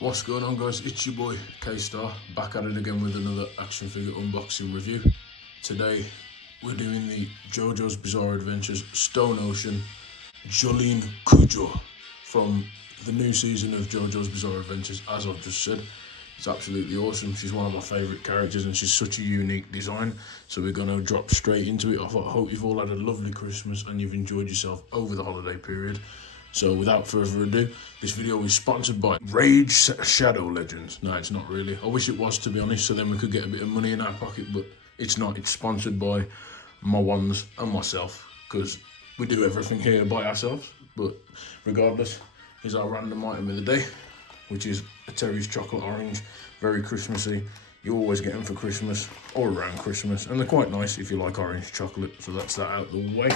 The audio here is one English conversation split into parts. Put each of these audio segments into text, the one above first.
What's going on, guys? It's your boy K-Star, back at it again with another action figure unboxing review. Today we're doing the Jojo's Bizarre Adventures Stone Ocean Jolyne Cujoh from the new season of Jojo's Bizarre Adventures. As I've just said, it's absolutely awesome. She's one of my favourite characters and she's such a unique design. So we're going to drop straight into it. I hope you've all had a lovely Christmas and you've enjoyed yourself over the holiday period. So without further ado, this video is sponsored by Rage Shadow Legends. No, it's not really. I wish it was, to be honest, so then we could get a bit of money in our pocket, but it's not. It's sponsored by my ones and myself, because we do everything here by ourselves. But regardless, here's our random item of the day, which is a Terry's Chocolate Orange. Very Christmassy. You always get them for Christmas or around Christmas, and they're quite nice if you like orange chocolate. So that's that out of the way,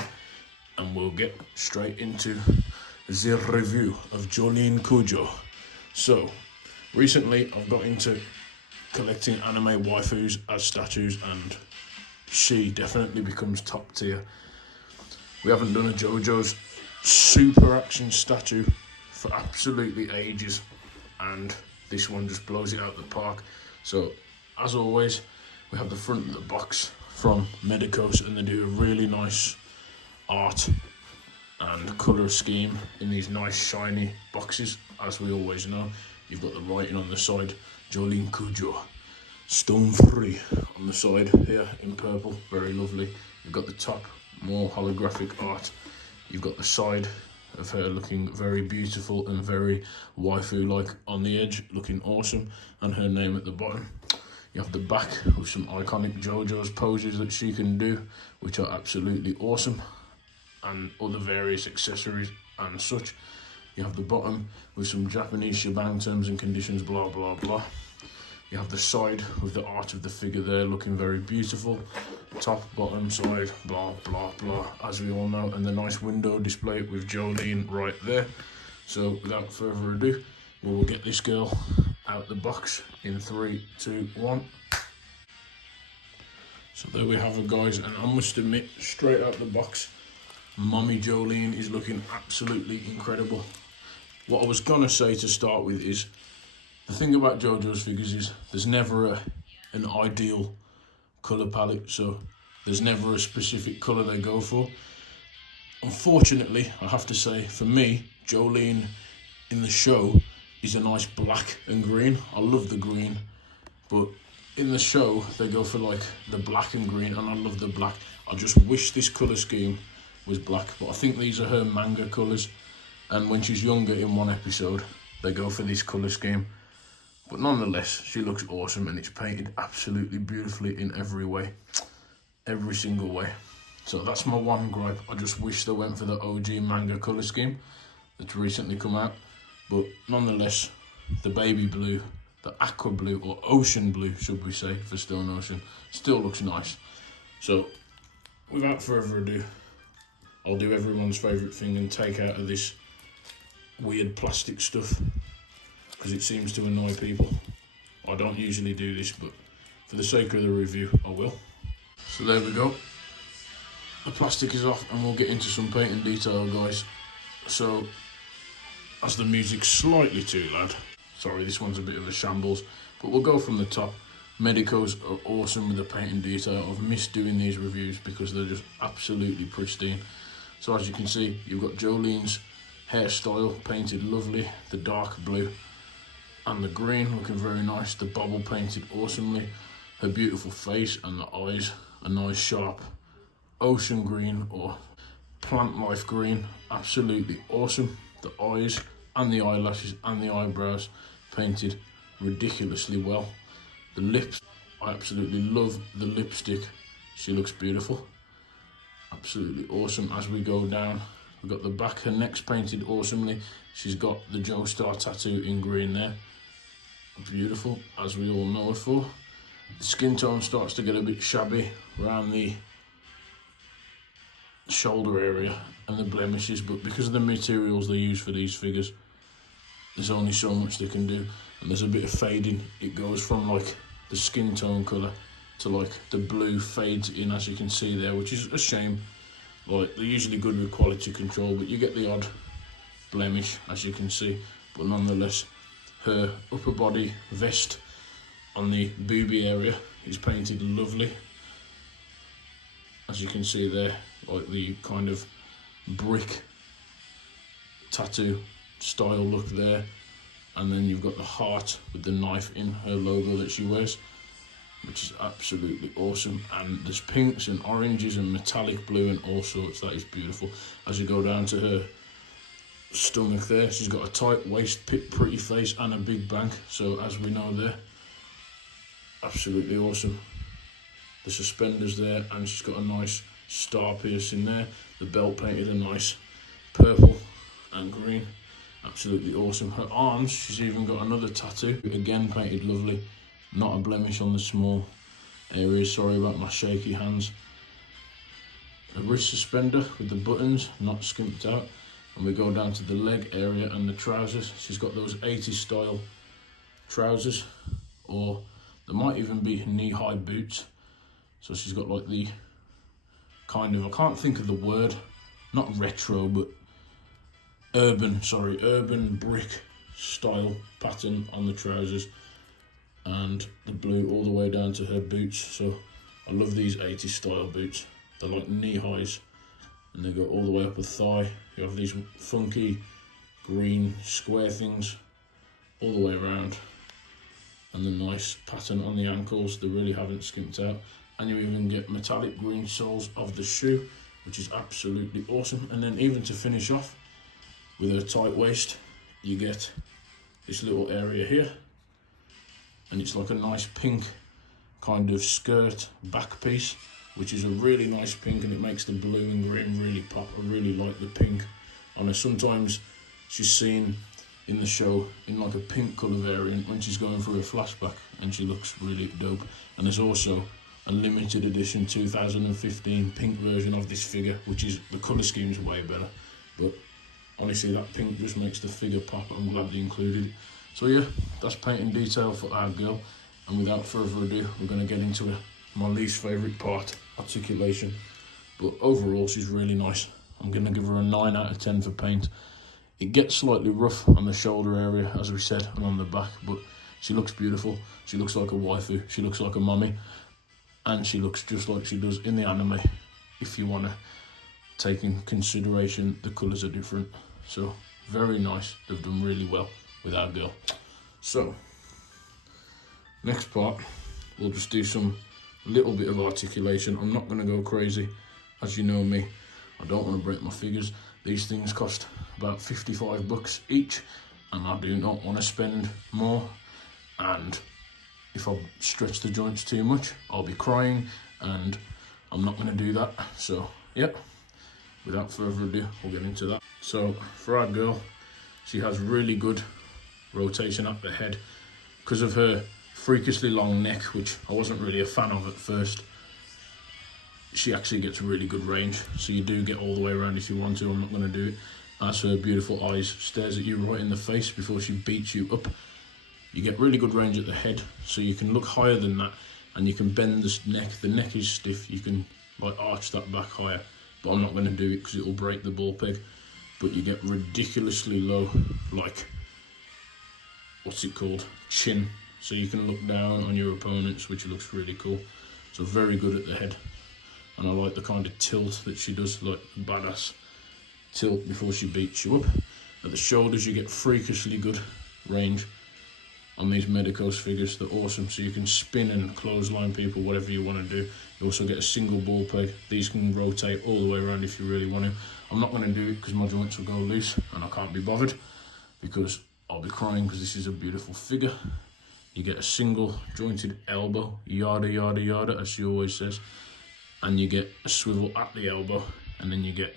and we'll get straight into the review of Jolyne Cujoh. So, recently I've got into collecting anime waifus as statues, and she definitely becomes top tier. We haven't done a Jojo's super action statue for absolutely ages, and this one just blows it out the park. So, as always, we have the front of the box from Medicos, and they do a really nice art and colour scheme in these nice shiny boxes. As we always know, you've got the writing on the side, Jolyne Cujoh, stone free, on the side here in purple, very lovely. You've got the top, more holographic art. You've got the side of her looking very beautiful and very waifu-like on the edge, looking awesome, and her name at the bottom. You have the back with some iconic Jojo's poses that she can do, which are absolutely awesome, and other various accessories and such. You have the bottom with some Japanese shebang terms and conditions, blah blah blah. You have the side with the art of the figure there, looking very beautiful. Top, bottom, side, blah blah blah, as we all know, and the nice window display with Jolyne right there. So without further ado, we will get this girl out the box in 3, 2, 1. So there we have her, guys, and I must admit, straight out the box, Mommy Jolyne is looking absolutely incredible. What I was gonna say to start with is, the thing about Jojo's figures is there's never an ideal colour palette, so there's never a specific colour they go for. Unfortunately, I have to say, for me, Jolyne in the show is a nice black and green. I love the green, but in the show they go for like the black and green, and I love the black. I just wish this colour scheme was black, but I think these are her manga colours, and when she's younger in one episode they go for this colour scheme. But nonetheless, she looks awesome, and it's painted absolutely beautifully in every way, every single way. So that's my one gripe. I just wish they went for the OG manga colour scheme that's recently come out. But nonetheless, the baby blue, the aqua blue, or ocean blue should we say, for Stone Ocean, still looks nice. So without further ado, I'll do everyone's favourite thing and take out of this weird plastic stuff, because it seems to annoy people. I don't usually do this, but for the sake of the review, I will. So there we go. The plastic is off, and we'll get into some paint and detail, guys. So, as the music's slightly too loud, sorry, this one's a bit of a shambles, but we'll go from the top. Medicos are awesome with the paint and detail. I've missed doing these reviews because they're just absolutely pristine. So as you can see, you've got Jolyne's hairstyle painted lovely, the dark blue and the green looking very nice, the bobble painted awesomely, her beautiful face and the eyes, a nice sharp ocean green or plant life green, absolutely awesome. The eyes and the eyelashes and the eyebrows painted ridiculously well. The lips, I absolutely love the lipstick, she looks beautiful. Absolutely awesome. As we go down, we've got the back, her neck's painted awesomely. She's got the Joestar tattoo in green there. Beautiful, as we all know her for. The skin tone starts to get a bit shabby around the shoulder area and the blemishes, but because of the materials they use for these figures, there's only so much they can do, and there's a bit of fading. It goes from like the skin tone colour to like the blue fades in, as you can see there, which is a shame. Like, they're usually good with quality control, but you get the odd blemish, as you can see. But nonetheless, Her upper body vest on the boobie area is painted lovely, as you can see there, like the kind of brick tattoo style look there. And then you've got the heart with the knife in her logo that she wears, which is absolutely awesome. And there's pinks and oranges and metallic blue and all sorts. That is beautiful. As you go down to her stomach there, she's got a tight waist, pretty face and a big bank. So as we know there, absolutely awesome. The suspenders there, and she's got a nice star piercing there. The belt painted a nice purple and green. Absolutely awesome. Her arms, she's even got another tattoo, again painted lovely. Not a blemish on the small areas. Sorry about my shaky hands. A wrist suspender with the buttons not skimped out. And we go down to the leg area and the trousers. She's got those 80s style trousers, or there might even be knee-high boots. So she's got like the kind of, I can't think of the word, not retro, but urban brick style pattern on the trousers, and the blue all the way down to her boots. So I love these 80s style boots. They're like knee highs and they go all the way up a thigh. You have these funky green square things all the way around, and the nice pattern on the ankles. They really haven't skimped out. And you even get metallic green soles of the shoe, which is absolutely awesome. And then even to finish off, with her tight waist, you get this little area here, and it's like a nice pink kind of skirt back piece, which is a really nice pink, and it makes the blue and green really pop. I really like the pink on her. Sometimes she's seen in the show in like a pink colour variant when she's going through a flashback, and she looks really dope. And there's also a limited edition 2015 pink version of this figure, which is, the colour scheme's way better, but honestly, that pink just makes the figure pop. I'm glad they included it. So yeah, that's painting detail for our girl. And without further ado, we're going to get into it. My least favourite part, articulation. But overall, she's really nice. I'm going to give her a 9 out of 10 for paint. It gets slightly rough on the shoulder area, as we said, and on the back, but she looks beautiful. She looks like a waifu. She looks like a mummy. And she looks just like she does in the anime, if you want to take in consideration the colours are different. So very nice. They've done really well with our girl. So next part, we'll just do some little bit of articulation. I'm not going to go crazy. As you know me, I don't want to break my figures. These things cost about 55 bucks each, and I do not want to spend more. And if I stretch the joints too much, I'll be crying, and I'm not going to do that. So yep, without further ado, we'll get into that. So for our girl, she has really good rotation at the head because of her freakishly long neck, which I wasn't really a fan of at first. She actually gets really good range, so you do get all the way around if you want to. I'm not going to do it. As her beautiful eyes stares at you right in the face before she beats you up, you get really good range at the head, so you can look higher than that, and you can bend the neck. The neck is stiff, you can like arch that back higher, but I'm not going to do it because it will break the ball peg. But you get ridiculously low, like, what's it called, chin, so you can look down on your opponents, which looks really cool. So very good at the head, and I like the kind of tilt that she does, like badass tilt before she beats you up. At the shoulders, you get freakishly good range on these Medicos figures. They're awesome, so you can spin and clothesline people, whatever you want to do. You also get a single ball peg. These can rotate all the way around if you really want to. I'm not going to do it because my joints will go loose and I can't be bothered, because I'll be crying, because this is a beautiful figure. You get a single jointed elbow, yada yada yada, as she always says, and you get a swivel at the elbow, and then you get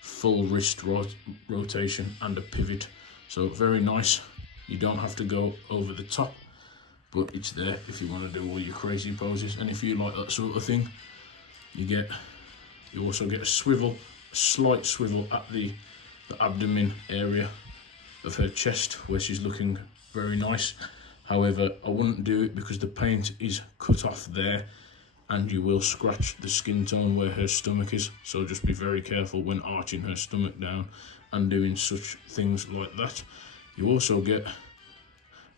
full wrist rotation and a pivot. So very nice. You don't have to go over the top, but it's there if you want to do all your crazy poses. And if you like that sort of thing, you also get a swivel, a slight swivel at the abdomen area of her chest, where she's looking very nice. However, I wouldn't do it because the paint is cut off there, and you will scratch the skin tone where her stomach is. So just be very careful when arching her stomach down and doing such things like that. You also get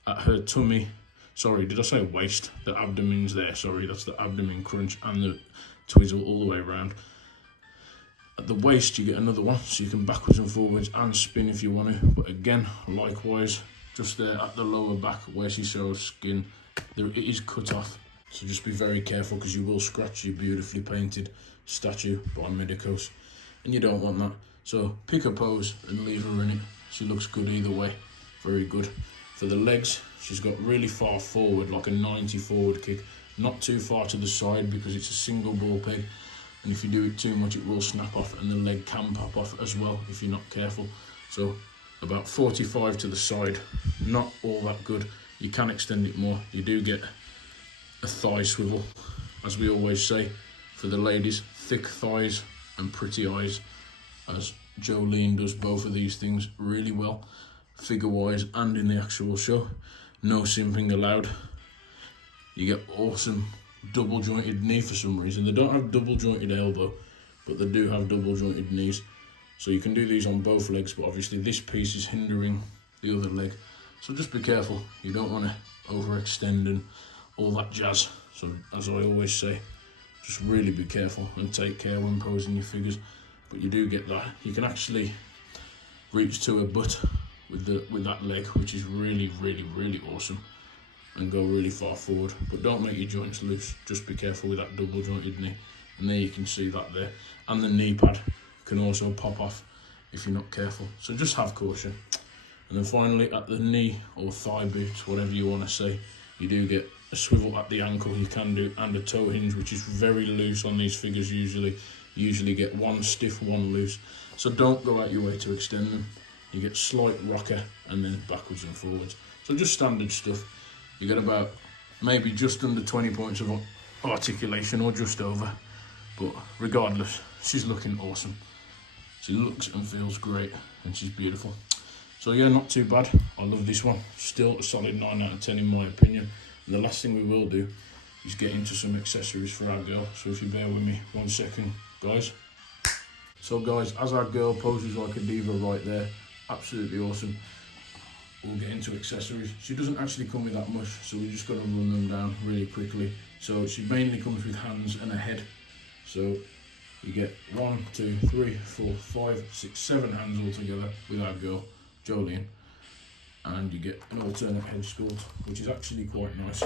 at her tummy. Sorry, did I say waist? The abdomen's there, sorry, that's the abdomen crunch and the twizzle all the way around. At the waist you get another one, so you can backwards and forwards and spin if you want to, but again, likewise, just there at the lower back where she shows skin, it is cut off, so just be very careful because you will scratch your beautifully painted statue by Medicos, and you don't want that. So pick a pose and leave her in it. She looks good either way, very good. For the legs, she's got really far forward, like a 90 forward kick, not too far to the side because it's a single ball peg, and if you do it too much it will snap off and the leg can pop off as well if you're not careful. So about 45 to the side, not all that good. You can extend it more. You do get a thigh swivel, as we always say for the ladies, thick thighs and pretty eyes, as Jolyne does both of these things really well, figure wise and in the actual show. No simping allowed. You get awesome double jointed knee for some reason. They don't have double jointed elbow, but they do have double jointed knees. So you can do these on both legs, but obviously this piece is hindering the other leg. So just be careful. You don't want to overextend and all that jazz. So as I always say, just really be careful and take care when posing your figures. But you do get that. You can actually reach to a butt with that leg, which is really, really, really awesome, and go really far forward. But don't make your joints loose. Just be careful with that double jointed knee. And there you can see that there. And the knee pad can also pop off if you're not careful. So just have caution. And then finally at the knee or thigh boot, whatever you want to say, you do get a swivel at the ankle, you can do, and a toe hinge, which is very loose on these figures usually. You usually get one stiff, one loose. So don't go out your way to extend them. You get slight rocker and then backwards and forwards. So just standard stuff. You get about maybe just under 20 points of articulation or just over. But regardless, she's looking awesome. She looks and feels great and she's beautiful. So yeah, not too bad. I love this one. Still a solid 9 out of 10 in my opinion. And the last thing we will do is get into some accessories for our girl. So if you bear with me 1 second, guys. So guys, as our girl poses like a diva right there, absolutely awesome. We'll get into accessories. She doesn't actually come with that much, so we're just going to run them down really quickly. So she mainly comes with hands and a head. So you get 1, 2, 3, 4, 5, 6, 7 hands altogether with our girl, Jolyne. And you get an alternate head sculpt, which is actually quite nice.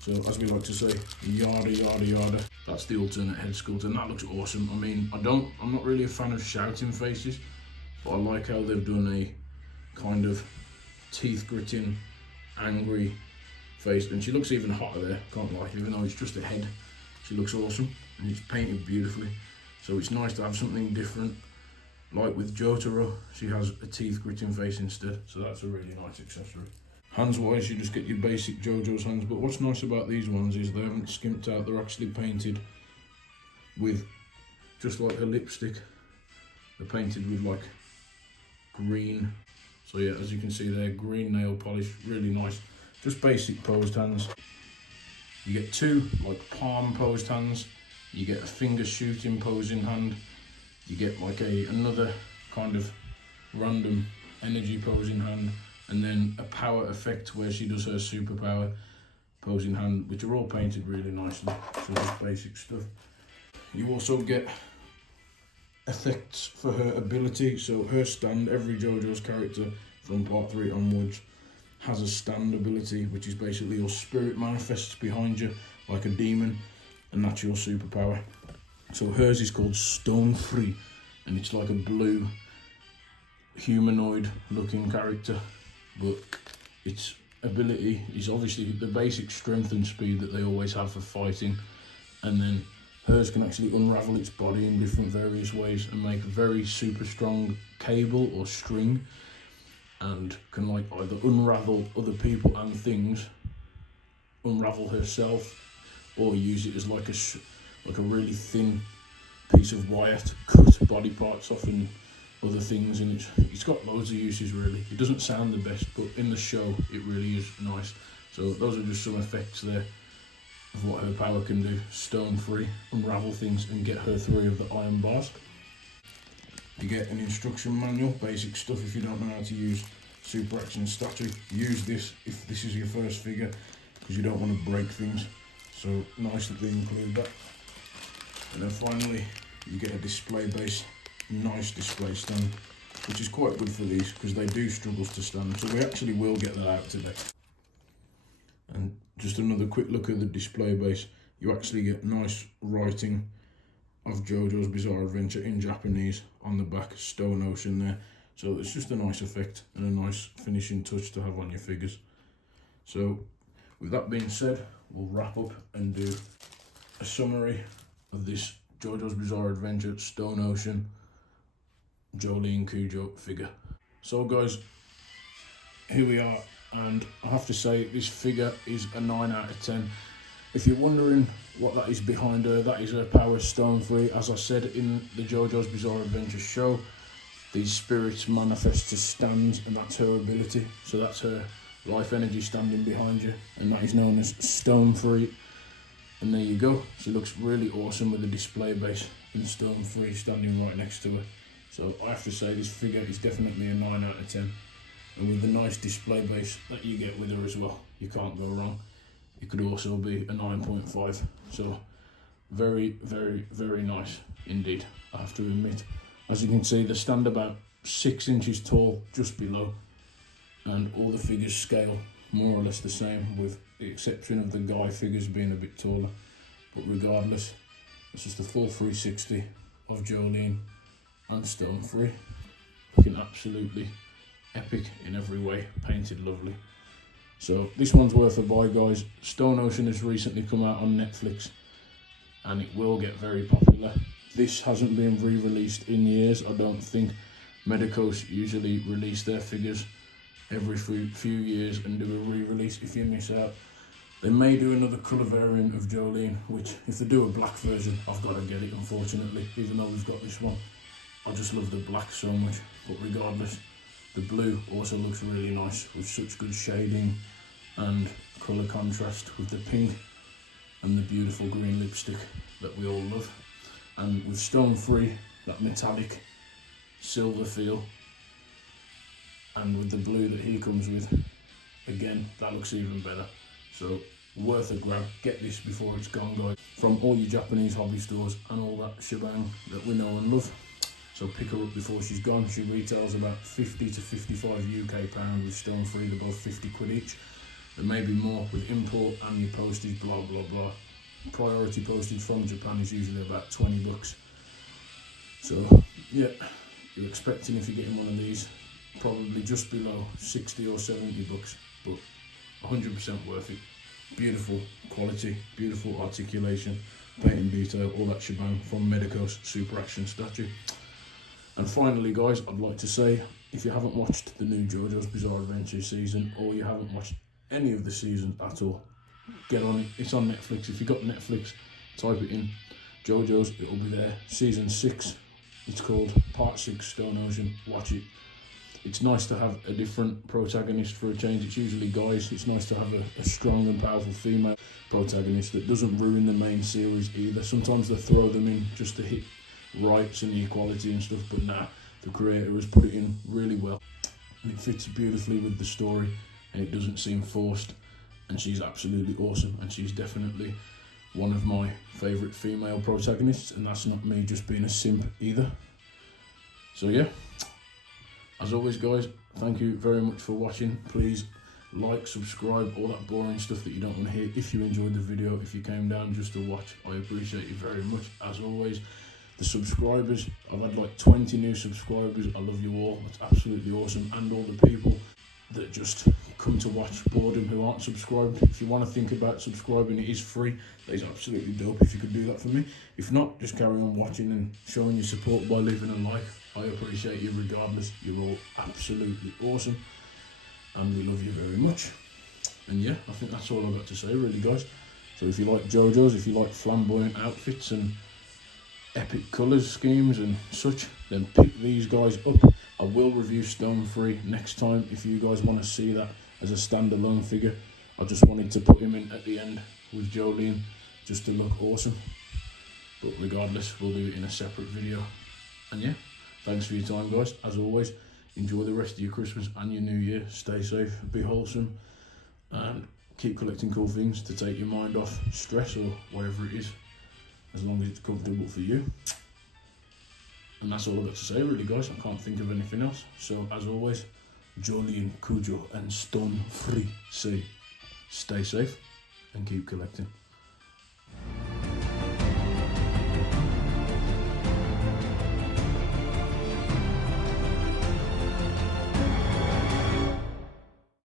So as we like to say, yada yada yada. That's the alternate head sculpt, and that looks awesome. I mean, I'm not really a fan of shouting faces, but I like how they've done a kind of teeth gritting, angry face, and she looks even hotter there, can't lie, even though it's just a head. She looks awesome, and it's painted beautifully. So it's nice to have something different. Like with Jojo'S, she has a teeth gritting face instead, so that's a really nice accessory. Hands wise, you just get your basic Jojo'S hands, but what's nice about these ones is they haven't skimped out, they're actually painted with, just like a lipstick, they're painted with like green. So yeah, as you can see there, green nail polish, really nice. Just basic posed hands. You get 2 like palm posed hands, you get a finger shooting posing hand, you get like another kind of random energy posing hand, and then a power effect where she does her superpower posing hand, which are all painted really nicely. So just basic stuff. You also get effects for her ability. So her stand, every Jojo'S character from part 3 onwards has a stand ability, which is basically your spirit manifests behind you like a demon, and that's your superpower. So hers is called Stone Free, and it's like a blue humanoid looking character, but its ability is obviously the basic strength and speed that they always have for fighting, and then hers can actually unravel its body in different various ways and make a very super strong cable or string, and can like either unravel other people and things, unravel herself, or use it as like a really thin piece of wire to cut body parts off and other things. And it's got loads of uses really. It doesn't sound the best, but in the show it really is nice. So those are just some effects there of what her power can do. Stone free, unravel things and get her 3 of the iron bars. You get an instruction manual, basic stuff if you don't know how to use Super Action statue. Use this if this is your first figure, because you don't want to break things. So nice that they include that. And then finally, you get a display base, nice display stand, which is quite good for these because they do struggle to stand. So we actually will get that out today. And just another quick look at the display base. You actually get nice writing of JoJo's Bizarre Adventure in Japanese on the back, Stone Ocean there. So it's just a nice effect and a nice finishing touch to have on your figures. So with that being said, we'll wrap up and do a summary of this JoJo's Bizarre Adventure Stone Ocean Jolyne Cujoh figure. So guys, here we are, and I have to say this figure is a 9 out of 10. If you're wondering what that is behind her, that is her power stone free. As I said in the JoJo's Bizarre Adventure show, these spirits manifest as stands, and that's her ability. So that's her life energy standing behind you, and that is known as stone free. And there you go. She looks really awesome with the display base and stone free standing right next to her. So I have to say this figure is definitely a 9 out of 10. And with the nice display base that you get with her as well, you can't go wrong. It could also be a 9.5. So very, very, very nice indeed, I have to admit. As you can see, they stand about 6 inches tall just below, and all the figures scale more or less the same, with the exception of the guy figures being a bit taller. But regardless, it's just a full 360 of Jolyne and stone free, looking absolutely epic in every way, painted lovely. So this one's worth a buy, guys. Stone Ocean has recently come out on Netflix, and it will get very popular. This hasn't been re-released in years, I don't think. Medicos usually release their figures every few years and do a re-release if you miss out. They may do another colour variant of Jolyne, which if they do a black version, I've got to get it, unfortunately, even though we've got this one. I just love the black so much. But regardless, the blue also looks really nice with such good shading and colour contrast with the pink and the beautiful green lipstick that we all love. And with stone free, that metallic silver feel, and with the blue that he comes with, again, that looks even better. So worth a grab. Get this before it's gone, guys, from all your Japanese hobby stores and all that shebang that we know and love. So pick her up before she's gone. She retails about 50 to 55 UK pound with stone free. They're both 50 quid each. There may be more with import and your postage, blah blah blah. Priority postage from Japan is usually about 20 bucks. So yeah, you're expecting, if you're getting one of these, probably just below 60 or 70 bucks, but 100% worth it. Beautiful quality, beautiful articulation, paint and detail, all that shebang from Medicos Super Action statue. And finally, guys, I'd like to say, if you haven't watched the new JoJo's Bizarre Adventure season, or you haven't watched any of the seasons at all, get on it. It's on Netflix. If you've got Netflix, type it in JoJo's, it'll be there. Season 6, it's called Part 6 Stone Ocean. Watch it. It's nice to have a different protagonist for a change. It's usually guys. It's nice to have a strong and powerful female protagonist that doesn't ruin the main series either. Sometimes they throw them in just to hit rights and equality and stuff, but nah, the creator has put it in really well. And it fits beautifully with the story, and it doesn't seem forced. And she's absolutely awesome, and she's definitely one of my favourite female protagonists, and that's not me just being a simp either. So yeah, as always, guys, thank you very much for watching. Please like, subscribe, all that boring stuff that you don't want to hear. If you enjoyed the video, if you came down just to watch, I appreciate you very much. As always, the subscribers, I've had like 20 new subscribers. I love you all. That's absolutely awesome. And all the people that just come to watch boredom who aren't subscribed. If you want to think about subscribing, it is free. That is absolutely dope if you could do that for me. If not, just carry on watching and showing your support by leaving a like. I appreciate you regardless. You're all absolutely awesome, and we love you very much. And yeah, I think that's all I've got to say really, guys. So if you like JoJo's, if you like flamboyant outfits and epic colours schemes and such, then pick these guys up. I will review Stone Free next time if you guys want to see that as a standalone figure. I just wanted to put him in at the end with Jolyne just to look awesome. But regardless, we'll do it in a separate video. And yeah, thanks for your time, guys. As always, enjoy the rest of your Christmas and your New Year. Stay safe, be wholesome, and keep collecting cool things to take your mind off stress or whatever it is, as long as it's comfortable for you. And that's all I've got to say really, guys. I can't think of anything else. So as always, Jolyne Cujoh and Stone Free say stay safe and keep collecting.